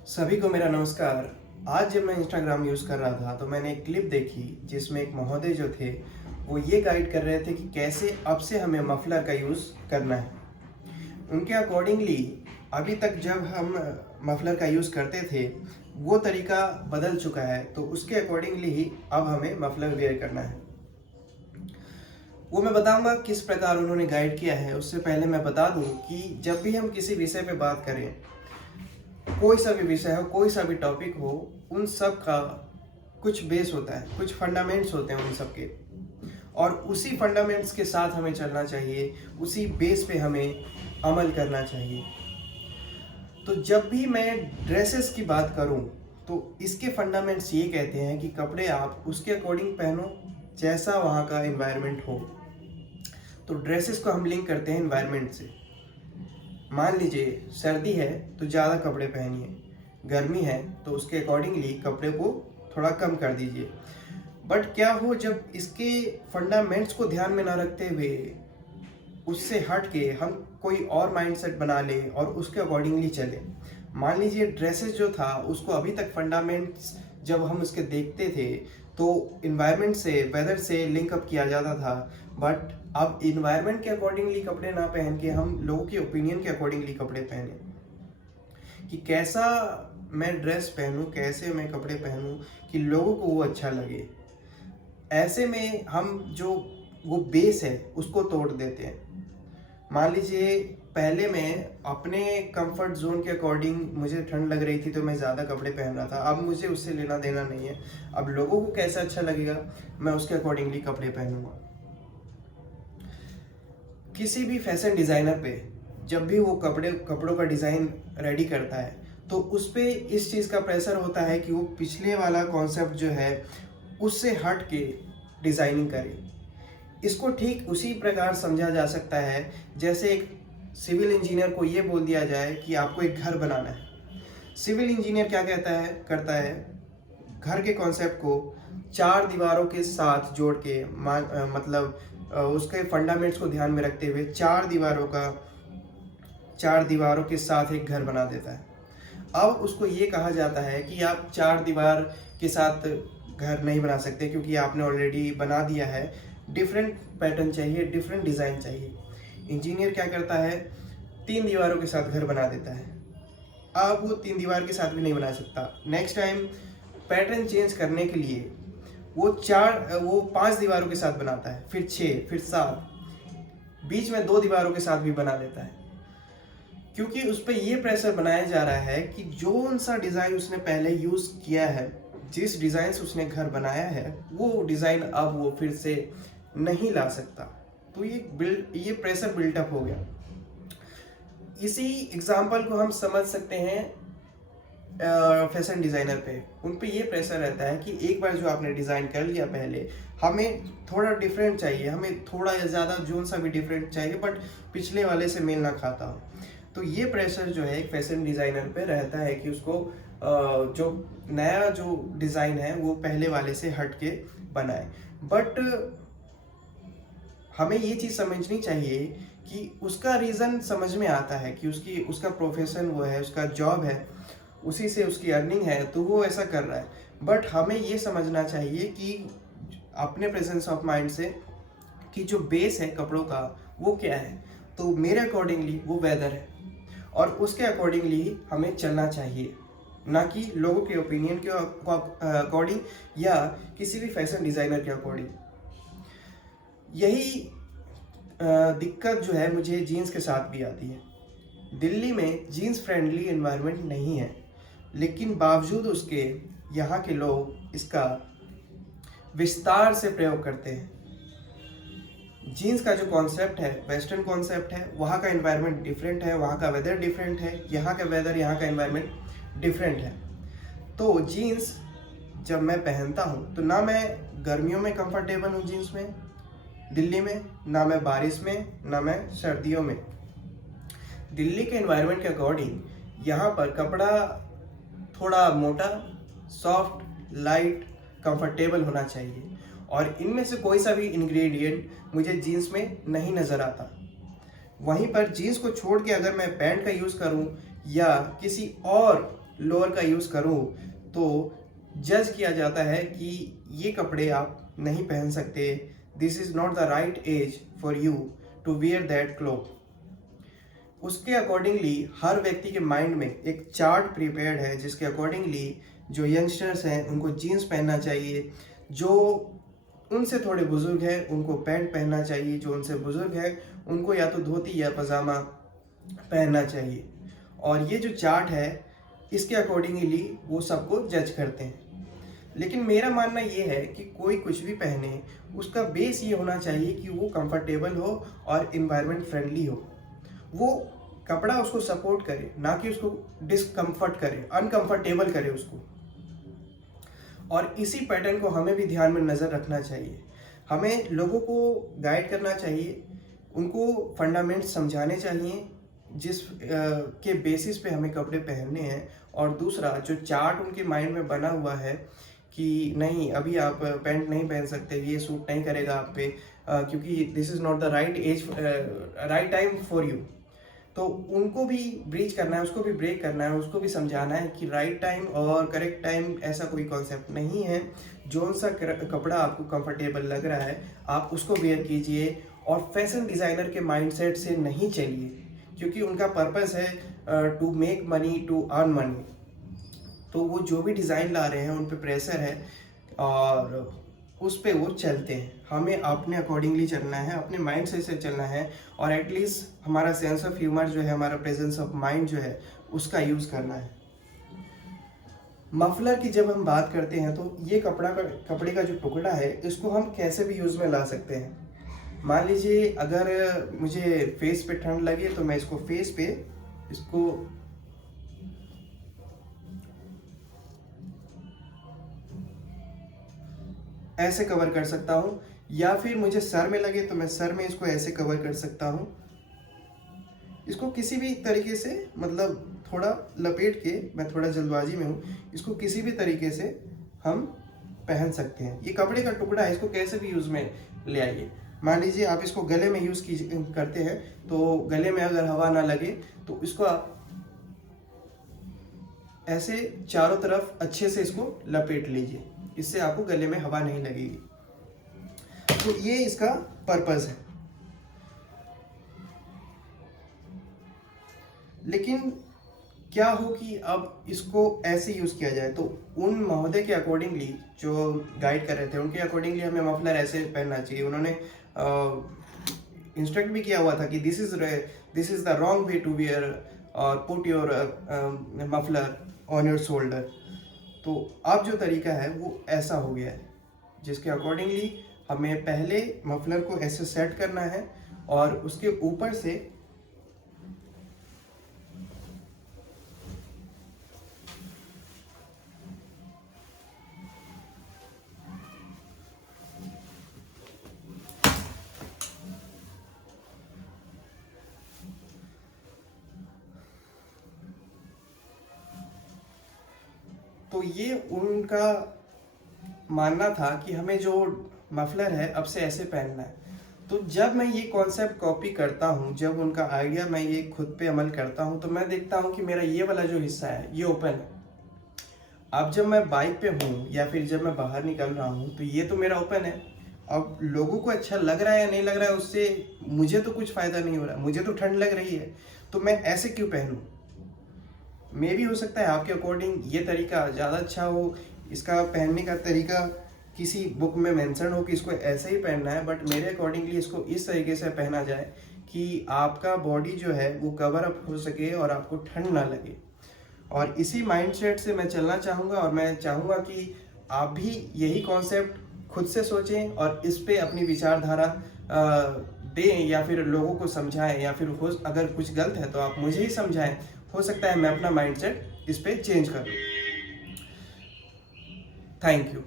सभी को मेरा नमस्कार। आज जब मैं इंस्टाग्राम यूज़ कर रहा था तो मैंने एक क्लिप देखी जिसमें एक महोदय जो थे वो ये गाइड कर रहे थे कि कैसे अब से हमें मफलर का यूज़ करना है। उनके अकॉर्डिंगली अभी तक जब हम मफलर का यूज़ करते थे वो तरीका बदल चुका है, तो उसके अकॉर्डिंगली ही अब हमें मफलर वेयर करना है। वो मैं बताऊंगा किस प्रकार उन्होंने गाइड किया है। उससे पहले मैं बता दूं कि जब भी हम किसी विषय पे बात करें, कोई सा भी विषय हो, कोई सा भी टॉपिक हो, उन सब का कुछ बेस होता है, कुछ फंडामेंट्स होते हैं उन सब के, और उसी फंडामेंट्स के साथ हमें चलना चाहिए, उसी बेस पे हमें अमल करना चाहिए। तो जब भी मैं ड्रेसेस की बात करूं तो इसके फंडामेंट्स ये कहते हैं कि कपड़े आप उसके अकॉर्डिंग पहनो जैसा वहाँ का एनवायरनमेंट हो। तो ड्रेसेस को हम लिंक करते हैं एनवायरनमेंट से। मान लीजिए सर्दी है तो ज़्यादा कपड़े पहनिए, गर्मी है तो उसके अकॉर्डिंगली कपड़े को थोड़ा कम कर दीजिए। बट क्या हो जब इसके फंडामेंट्स को ध्यान में ना रखते हुए उससे हट के हम कोई और माइंडसेट बना लें और उसके अकॉर्डिंगली चले। मान लीजिए ड्रेसेस जो था उसको अभी तक फंडामेंट्स जब हम उसके देखते थे तो इन्वायरमेंट से, वेदर से लिंक अप किया जाता था, बट अब इन्वायरमेंट के अकॉर्डिंगली कपड़े ना पहन के हम लोगों के ओपिनियन के अकॉर्डिंगली कपड़े पहने कि कैसा मैं ड्रेस पहनूं, कैसे मैं कपड़े पहनूं कि लोगों को वो अच्छा लगे। ऐसे में हम जो वो बेस है उसको तोड़ देते हैं। मान लीजिए पहले मैं अपने कंफर्ट जोन के अकॉर्डिंग, मुझे ठंड लग रही थी तो मैं ज़्यादा कपड़े पहन रहा था, अब मुझे उससे लेना देना नहीं है। अब लोगों को कैसा अच्छा लगेगा मैं उसके अकॉर्डिंगली कपड़े पहनूंगा। किसी भी फैशन डिज़ाइनर पे जब भी वो कपड़ों का डिज़ाइन रेडी करता है तो उस पर इस चीज़ का प्रेशर होता है कि वो पिछले वाला कॉन्सेप्ट जो है उससे हट के डिज़ाइनिंग करे। इसको ठीक उसी प्रकार समझा जा सकता है जैसे एक सिविल इंजीनियर को ये बोल दिया जाए कि आपको एक घर बनाना है। सिविल इंजीनियर क्या करता है, घर के कॉन्सेप्ट को चार दीवारों के साथ जोड़ के मतलब उसके फंडामेंट्स को ध्यान में रखते हुए चार दीवारों के साथ एक घर बना देता है। अब उसको ये कहा जाता है कि आप चार दीवार के साथ घर नहीं बना सकते क्योंकि आपने ऑलरेडी बना दिया है, डिफरेंट पैटर्न चाहिए, डिफरेंट डिज़ाइन चाहिए। इंजीनियर क्या करता है, तीन दीवारों के साथ घर बना देता है। अब वो तीन दीवार के साथ भी नहीं बना सकता। नेक्स्ट टाइम पैटर्न चेंज करने के लिए वो पांच दीवारों के साथ बनाता है, फिर छः, फिर सात, बीच में दो दीवारों के साथ भी बना लेता है। क्योंकि उस पर ये प्रेशर बनाया जा रहा है कि जो सा डिज़ाइन उसने पहले यूज़ किया है, जिस डिज़ाइन से उसने घर बनाया है, वो डिज़ाइन अब वो फिर से नहीं ला सकता। तो ये प्रेशर बिल्टअप हो गया। इसी एग्जाम्पल को हम समझ सकते हैं फैशन डिज़ाइनर पे। उन पे ये प्रेशर रहता है कि एक बार जो आपने डिज़ाइन कर लिया पहले, हमें थोड़ा डिफरेंट चाहिए, हमें थोड़ा या ज़्यादा जोन सा भी डिफरेंट चाहिए, बट पिछले वाले से मेल ना खाता हो। तो ये प्रेशर जो है एक फैशन डिज़ाइनर पे रहता है कि उसको जो नया जो डिज़ाइन है वो पहले वाले से हट के बनाए। बट हमें ये चीज़ समझनी चाहिए कि उसका रीज़न समझ में आता है कि उसका प्रोफेशन वो है, उसका जॉब है, उसी से उसकी अर्निंग है, तो वो ऐसा कर रहा है। बट हमें ये समझना चाहिए कि अपने प्रेजेंस ऑफ माइंड से कि जो बेस है कपड़ों का वो क्या है। तो मेरे अकॉर्डिंगली वो वेदर है और उसके अकॉर्डिंगली हमें चलना चाहिए, ना कि लोगों के ओपिनियन के अकॉर्डिंग या किसी भी फैशन डिज़ाइनर के अकॉर्डिंग। यही दिक्कत जो है मुझे जीन्स के साथ भी आती है। दिल्ली में जीन्स फ्रेंडली एनवायरनमेंट नहीं है, लेकिन बावजूद उसके यहाँ के लोग इसका विस्तार से प्रयोग करते हैं। जीन्स का जो कॉन्सेप्ट है वेस्टर्न कॉन्सेप्ट है, वहाँ का एनवायरनमेंट डिफरेंट है, वहाँ का वेदर डिफरेंट है, यहाँ का वेदर, यहाँ का एनवायरनमेंट डिफरेंट है। तो जीन्स जब मैं पहनता हूँ तो ना मैं गर्मियों में कंफर्टेबल हूँ जीन्स में दिल्ली में, ना मैं बारिश में, ना मैं सर्दियों में। दिल्ली के एनवायरनमेंट के अकॉर्डिंग यहाँ पर कपड़ा थोड़ा मोटा, सॉफ्ट, लाइट, कंफर्टेबल होना चाहिए, और इनमें से कोई सा भी इंग्रेडिएंट मुझे जीन्स में नहीं नज़र आता। वहीं पर जीन्स को छोड़ के अगर मैं पैंट का यूज़ करूं या किसी और लोअर का यूज़ करूँ तो जज किया जाता है कि ये कपड़े आप नहीं पहन सकते, this is not the right age for you to wear that cloth. उसके अकॉर्डिंगली हर व्यक्ति के माइंड में एक चार्ट प्रिपेयर्ड है जिसके अकॉर्डिंगली जो यंगस्टर्स हैं उनको जीन्स पहनना चाहिए, जो उनसे थोड़े बुजुर्ग हैं उनको पैंट पहनना चाहिए, जो उनसे बुजुर्ग हैं उनको या तो धोती या पजामा पहनना चाहिए। और ये जो चार्ट है इसके अकॉर्डिंगली वो सबको जज करते हैं। लेकिन मेरा मानना ये है कि कोई कुछ भी पहने उसका बेस ये होना चाहिए कि वो कंफर्टेबल हो और इन्वायरमेंट फ्रेंडली हो, वो कपड़ा उसको सपोर्ट करे, ना कि उसको डिस्कम्फर्ट करे, अनकंफर्टेबल करे उसको। और इसी पैटर्न को हमें भी ध्यान में नज़र रखना चाहिए। हमें लोगों को गाइड करना चाहिए, उनको फंडामेंट्स समझाने चाहिए जिस के बेसिस पे हमें कपड़े पहनने हैं। और दूसरा जो चार्ट उनके माइंड में बना हुआ है कि नहीं अभी आप पैंट नहीं पहन सकते, ये सूट नहीं करेगा आप पे, क्योंकि this is not the right age, right time for you, तो उनको भी ब्रीच करना है, उसको भी ब्रेक करना है, उसको भी समझाना है कि राइट टाइम और करेक्ट टाइम ऐसा कोई कॉन्सेप्ट नहीं है। जो सा कपड़ा आपको कंफर्टेबल लग रहा है आप उसको वेयर कीजिए और फैशन डिज़ाइनर के माइंडसेट से नहीं चलिए, क्योंकि उनका पर्पस है to make money, to earn money. तो वो जो भी डिज़ाइन ला रहे हैं उन पे प्रेशर है और उस पे वो चलते हैं। हमें अपने अकॉर्डिंगली चलना है, अपने माइंड से चलना है और एटलीस्ट हमारा सेंस ऑफ ह्यूमर जो है, हमारा प्रेजेंस ऑफ माइंड जो है उसका यूज़ करना है। मफलर की जब हम बात करते हैं तो ये कपड़े का जो टुकड़ा है इसको हम कैसे भी यूज़ में ला सकते हैं। मान लीजिए अगर मुझे फेस पे ठंड लगे तो मैं इसको फेस पे इसको ऐसे कवर कर सकता हूँ, या फिर मुझे सर में लगे तो मैं सर में इसको ऐसे कवर कर सकता हूँ। इसको किसी भी तरीके से, मतलब थोड़ा लपेट के, मैं थोड़ा जल्दबाजी में हूँ, इसको किसी भी तरीके से हम पहन सकते हैं। ये कपड़े का टुकड़ा है, इसको कैसे भी यूज़ में ले आइए। मान लीजिए आप इसको गले में यूज़ करते हैं तो गले में अगर हवा ना लगे तो इसको आप ऐसे चारों तरफ अच्छे से इसको लपेट लीजिए, इससे आपको गले में हवा नहीं लगेगी। तो ये इसका पर्पस है। लेकिन क्या हो कि अब इसको ऐसे यूज़ किया जाए तो उन महोदय के अकॉर्डिंगली जो गाइड कर रहे थे उनके अकॉर्डिंगली हमें मफलर ऐसे पहनना चाहिए। उन्होंने इंस्ट्रक्ट भी किया हुआ था कि this is the wrong way to wear और put your muffler on your shoulder. तो अब जो तरीका है वो ऐसा हो गया है जिसके अकॉर्डिंगली हमें पहले मफलर को ऐसे सेट करना है और उसके ऊपर से तो ये उनका मानना था कि हमें जो मफलर है अब से ऐसे पहनना है। तो जब मैं ये कॉन्सेप्ट कॉपी करता हूँ, जब उनका आइडिया मैं ये खुद पे अमल करता हूँ, तो मैं देखता हूँ कि मेरा ये वाला जो हिस्सा है ये ओपन है। अब जब मैं बाइक पे हूँ या फिर जब मैं बाहर निकल रहा हूँ तो ये तो मेरा ओपन है। अब लोगों को अच्छा लग रहा है या नहीं लग रहा है उससे मुझे तो कुछ फ़ायदा नहीं हो रहा, मुझे तो ठंड लग रही है, तो मैं ऐसे क्यों पहनूँ। मे भी हो सकता है आपके अकॉर्डिंग ये तरीका ज़्यादा अच्छा हो, इसका पहनने का तरीका किसी बुक में मेंशन हो कि इसको ऐसे ही पहनना है, बट मेरे अकॉर्डिंगली इसको इस तरीके से पहना जाए कि आपका बॉडी जो है वो कवर अप हो सके और आपको ठंड ना लगे। और इसी माइंडसेट से मैं चलना चाहूँगा और मैं चाहूँगा कि आप भी यही कॉन्सेप्ट खुद से सोचें और इस पे अपनी विचारधारा दें या फिर लोगों को समझाएं, या फिर अगर कुछ गलत है तो आप मुझे ही समझाएं। हो सकता है मैं अपना माइंडसेट इस पे चेंज करूँ। Thank you.